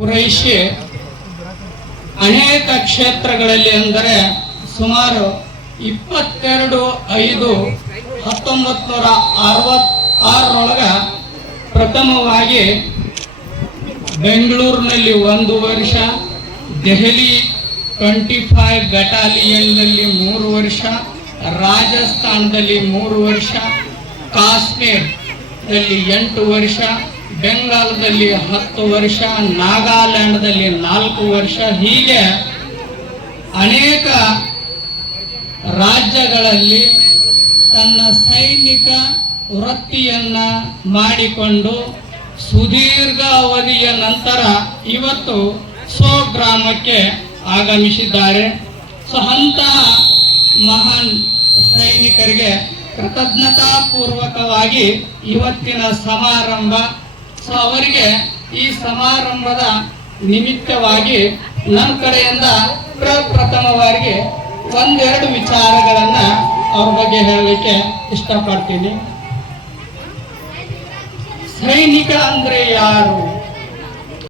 ಪೂರೈಸಿ ಅನೇಕ ಕ್ಷೇತ್ರಗಳಲ್ಲಿ ಅಂದರೆ ಸುಮಾರು 22/5/1966 ಪ್ರಥಮವಾಗಿ ಬೆಂಗಳೂರಿನಲ್ಲಿ 1 ವರ್ಷ, ದೆಹಲಿ 25 ಬಟಾಲಿಯನ್ನಲ್ಲಿ 3 ವರ್ಷ, ರಾಜಸ್ಥಾನದಲ್ಲಿ 3 ವರ್ಷ, ಕಾಶ್ಮೀರದಲ್ಲಿ 8 ವರ್ಷ, ಬೆಂಗಾಲದಲ್ಲಿ 10 ವರ್ಷ, ನಾಗಾಲ್ಯಾಂಡ್ದಲ್ಲಿ 4 ವರ್ಷ, ಹೀಗೆ ಅನೇಕ ರಾಜ್ಯಗಳಲ್ಲಿ ತನ್ನ ಸೈನಿಕ ವೃತ್ತಿಯನ್ನ ಮಾಡಿಕೊಂಡು ಸುದೀರ್ಘ ಅವಧಿಯ ನಂತರ ಇವತ್ತು ಸ್ವಗ್ರಾಮಕ್ಕೆ ಆಗಮಿಸಿದ್ದಾರೆ. ಸೊ ಅಂತಹ ಮಹಾನ್ ಸೈನಿಕರಿಗೆ ಕೃತಜ್ಞತಾ ಪೂರ್ವಕವಾಗಿ ಇವತ್ತಿನ ಸಮಾರಂಭ. ಸೊ ಅವರಿಗೆ ಈ ಸಮಾರಂಭದ ನಿಮಿತ್ತವಾಗಿ ನನ್ನ ಕಡೆಯಿಂದ ಪ್ರಪ್ರಥಮವಾಗಿ 1-2 ವಿಚಾರಗಳನ್ನ ಅವ್ರ ಬಗ್ಗೆ ಹೇಳಲಿಕ್ಕೆ ಇಷ್ಟಪಡ್ತೀನಿ. ಸೈನಿಕ ಅಂದ್ರೆ ಯಾರು?